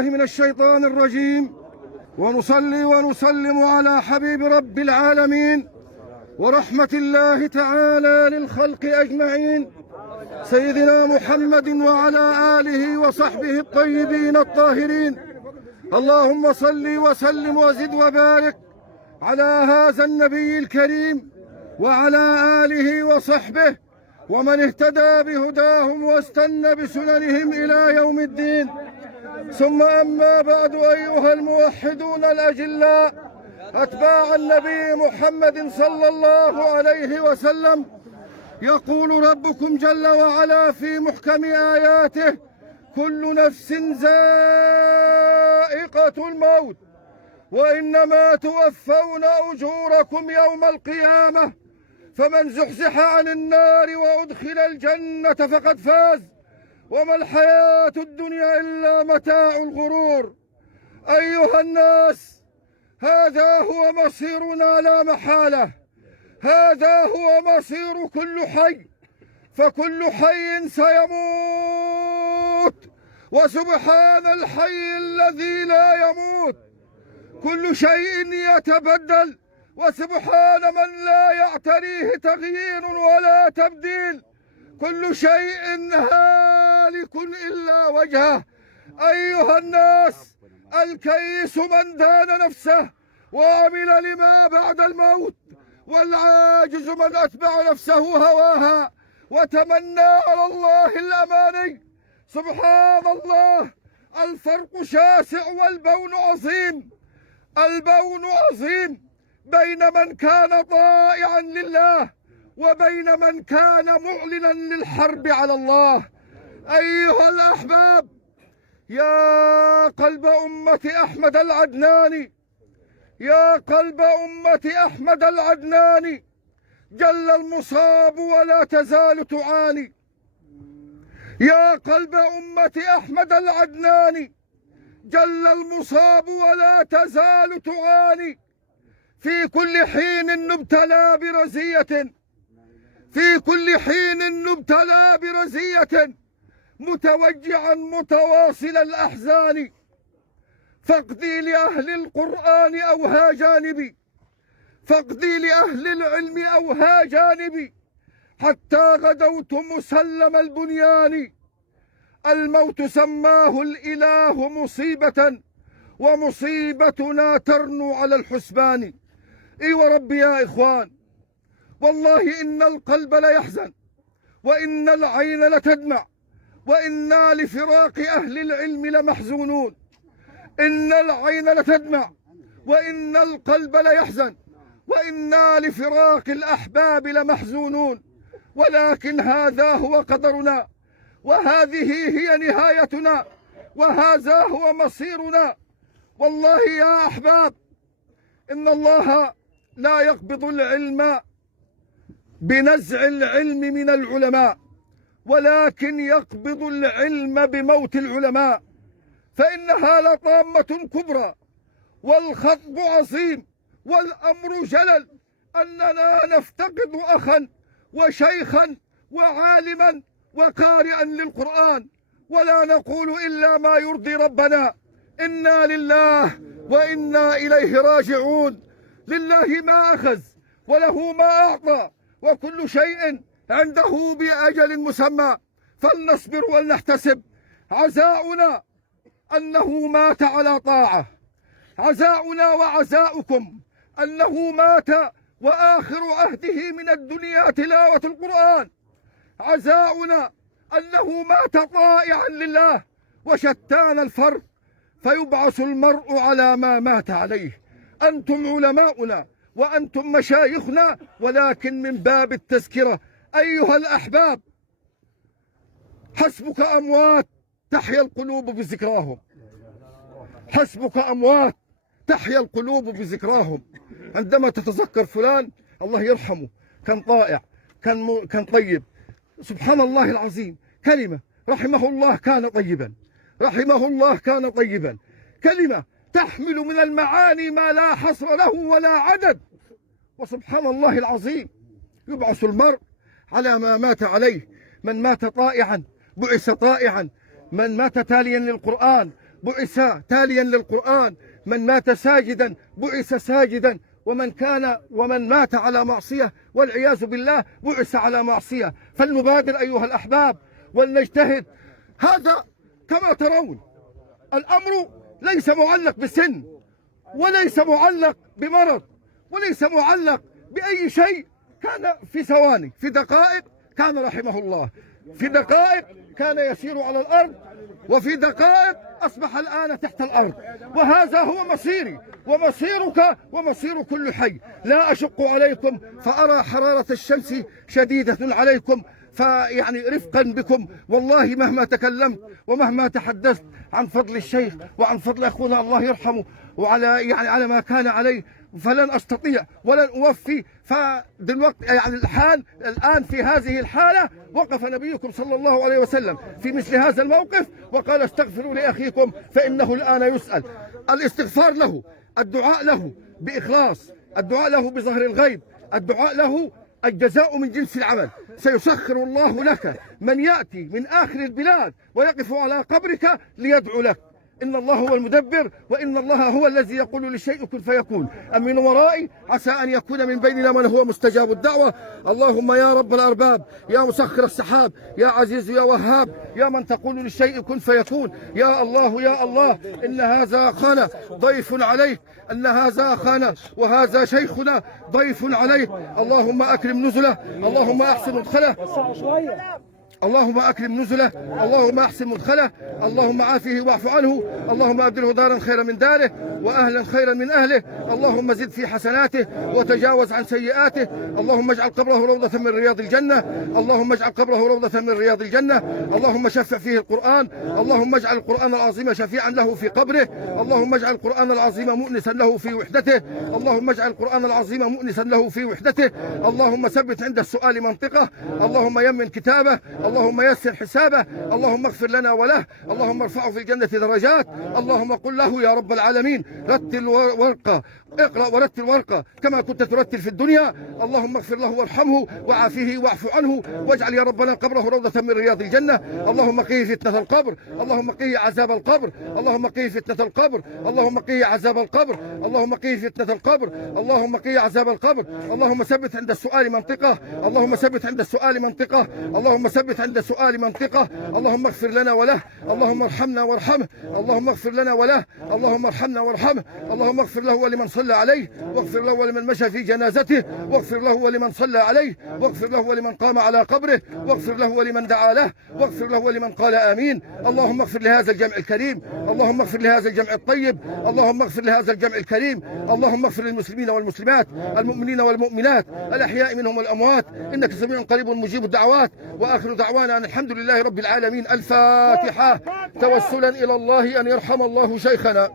من الشيطان الرجيم، ونصلي ونسلم على حبيب رب العالمين ورحمة الله تعالى للخلق أجمعين سيدنا محمد وعلى آله وصحبه الطيبين الطاهرين. اللهم صل وسلم وزد وبارك على هذا النبي الكريم وعلى آله وصحبه ومن اهتدى بهداهم واستنى بسننهم إلى يوم الدين. ثم أما بعد، أيها الموحدون الأجلاء أتباع النبي محمد صلى الله عليه وسلم، يقول ربكم جل وعلا في محكم آياته: كل نفس ذائقة الموت وإنما توفون أجوركم يوم القيامة، فمن زحزح عن النار وأدخل الجنة فقد فاز، وما الحياة الدنيا إلا متاع الغرور. أيها الناس، هذا هو مصيرنا لا محالة، هذا هو مصير كل حي، فكل حي سيموت، وسبحان الحي الذي لا يموت. كل شيء يتبدل، وسبحان من لا يعتريه تغيير ولا تبديل. كل شيء هالك إلا وجهه. أيها الناس، الكيس من دان نفسه وعمل لما بعد الموت، والعاجز من أتبع نفسه هواها وتمنى على الله الأماني. سبحان الله، الفرق شاسع والبون عظيم. البون عظيم بين من كان طائعا لله وبين من كان معلنا للحرب على الله. أيها الأحباب، يا قلب أمة أحمد العدناني، يا قلب أمة أحمد العدناني، جل المصاب ولا تزال تعاني. يا قلب أمة أحمد العدناني، جل المصاب ولا تزال تعاني. في كل حين نبتلى برزية، في كل حين نبتلى برزية، متوجعا متواصل الأحزان. فاقضي لأهل القرآن أوها جانبي، فاقضي لأهل العلم أوها جانبي، حتى غدوت مسلم البنيان. الموت سماه الإله مصيبة، ومصيبتنا ترنو على الحسبان. اي وربي يا إخوان، والله إن القلب ليحزن، وإن العين لتدمع، وإنا لفراق أهل العلم لمحزونون. إن العين لتدمع، وإن القلب ليحزن، وإنا لفراق الأحباب لمحزونون. ولكن هذا هو قدرنا، وهذه هي نهايتنا، وهذا هو مصيرنا. والله يا أحباب، إن الله لا يقبض العلم بنزع العلم من العلماء، ولكن يقبض العلم بموت العلماء، فإنها لطامة كبرى، والخطب عظيم، والأمر جلل، أننا نفتقد أخا وشيخا وعالما وقارئا للقرآن، ولا نقول إلا ما يرضي ربنا. إنا لله وإنا إليه راجعون. لله ما أخذ وله ما أعطى، وكل شيء عنده بأجل مسمى، فلنصبر ولنحتسب. عزاؤنا أنه مات على طاعة، عزاؤنا وعزاؤكم أنه مات وآخر عهده من الدنيا تلاوة القرآن. عزاؤنا أنه مات طائعا لله، وشتان الفرق، فيبعث المرء على ما مات عليه. أنتم علماؤنا وأنتم مشايخنا، ولكن من باب التذكرة. أيها الأحباب، حسبك أموات تحيا القلوب بذكراهم، حسبك أموات تحيا القلوب بذكراهم. عندما تتذكر فلان، الله يرحمه، كان طائع، كان طيب، سبحان الله العظيم، كلمة رحمه الله كان طيبا، رحمه الله كان طيبا، كلمة تحمل من المعاني ما لا حصر له ولا عدد. وسبحان الله العظيم، يبعث المرء على ما مات عليه. من مات طائعا بعث طائعا، من مات تاليا للقرآن بعث تاليا للقرآن، من مات ساجدا بعث ساجدا، ومن مات على معصية والعياذ بالله بعث على معصية. فلنبادر أيها الأحباب ولنجتهد. هذا كما ترون الأمر ليس معلق بسن، وليس معلق بمرض، وليس معلق بأي شيء. كان في ثواني، في دقائق كان رحمه الله، في دقائق كان يسير على الأرض، وفي دقائق أصبح الآن تحت الأرض. وهذا هو مصيري ومصيرك ومصير كل حي. لا أشق عليكم، فأرى حرارة الشمس شديدة عليكم، فيعني رفقا بكم. والله مهما تكلمت ومهما تحدثت عن فضل الشيخ وعن فضل أخونا الله يرحمه وعلى على ما كان عليه فلن أستطيع ولن أوفي. فدلوقتي الآن في هذه الحالة وقف نبيكم صلى الله عليه وسلم في مثل هذا الموقف وقال استغفروا لأخيكم فإنه الآن يسأل. الاستغفار له، الدعاء له بإخلاص، الدعاء له بظهر الغيب، الدعاء له الجزاء من جنس العمل. سيسخر الله لك من يأتي من آخر البلاد ويقف على قبرك ليدعو لك. إن الله هو المدبر، وإن الله هو الذي يقول للشيء كن فيكون. أمن ورائي عسى أن يكون من بيننا من هو مستجاب الدعوة. اللهم يا رب الأرباب، يا مسخر السحاب، يا عزيز يا وهاب، يا من تقول للشيء كن فيكون. يا الله يا الله، إن هذا أخانا ضيف عليك، أن هذا أخانا وهذا شيخنا ضيف عليك. اللهم أكرم نزله، اللهم أحسن مدخله، اللهم أكرم نزله، اللهم أحسن مدخله، اللهم عافه واعف عنه، اللهم أبدله دارا خيرا من داره وأهلا خيرا من أهله، اللهم زد في حسناته وتجاوز عن سيئاته، اللهم اجعل قبره روضة من رياض الجنة، اللهم اجعل قبره روضة من رياض الجنة، اللهم شفع فيه القرآن، اللهم اجعل القرآن العظيم شفيعا له في قبره، اللهم اجعل القرآن العظيم مؤنسا له في وحدته، اللهم اجعل القرآن العظيم مؤنسا له في وحدته، اللهم ثبت عند السؤال منطقه، اللهم يمن كتابه، اللهم يسر حسابه، اللهم اغفر لنا وله، اللهم ارفعه في الجنة درجات، اللهم قل له يا رب العالمين رتل ورقة، اقرأ ورتل ورقة كما كنت ترتل في الدنيا، اللهم اغفر له وارحمه وعافيه واعف عنه، واجعل يا ربنا قبره روضة من رياض الجنة، اللهم قيه فتنة القبر، اللهم قيه عذاب القبر، اللهم قيه فتنة القبر، اللهم قيه عذاب القبر، اللهم قيه فتنة القبر، اللهم قيه عذاب القبر، اللهم ثبت عند السؤال منطقة، اللهم ثبت عند السؤال منطقة، اللهم ثبت عند السؤال منطقة، اللهم اغفر لنا وله، اللهم ارحمنا وارحمه، اللهم اغفر لنا وله، اللهم ارحمنا وارحمه، اللهم اغفر له ولمن صلى عليه، واغفر له ولمن مشى في جنازته، واغفر له ولمن صلى عليه، واغفر له ولمن قام على قبره، واغفر له ولمن دعا له، واغفر له ولمن قال آمين. اللهم اغفر لهذا الجمع الكريم، اللهم اغفر لهذا الجمع الطيب، اللهم اغفر لهذا الجمع الكريم، اللهم اغفر للمسلمين والمسلمات، المؤمنين والمؤمنات، الأحياء منهم والأموات، إنك سميع قريب مجيب الدعوات. وآخر دعوانا أن الحمد لله رب العالمين. الفاتحة. توسلا إلى الله أن يرحم الله شيخنا.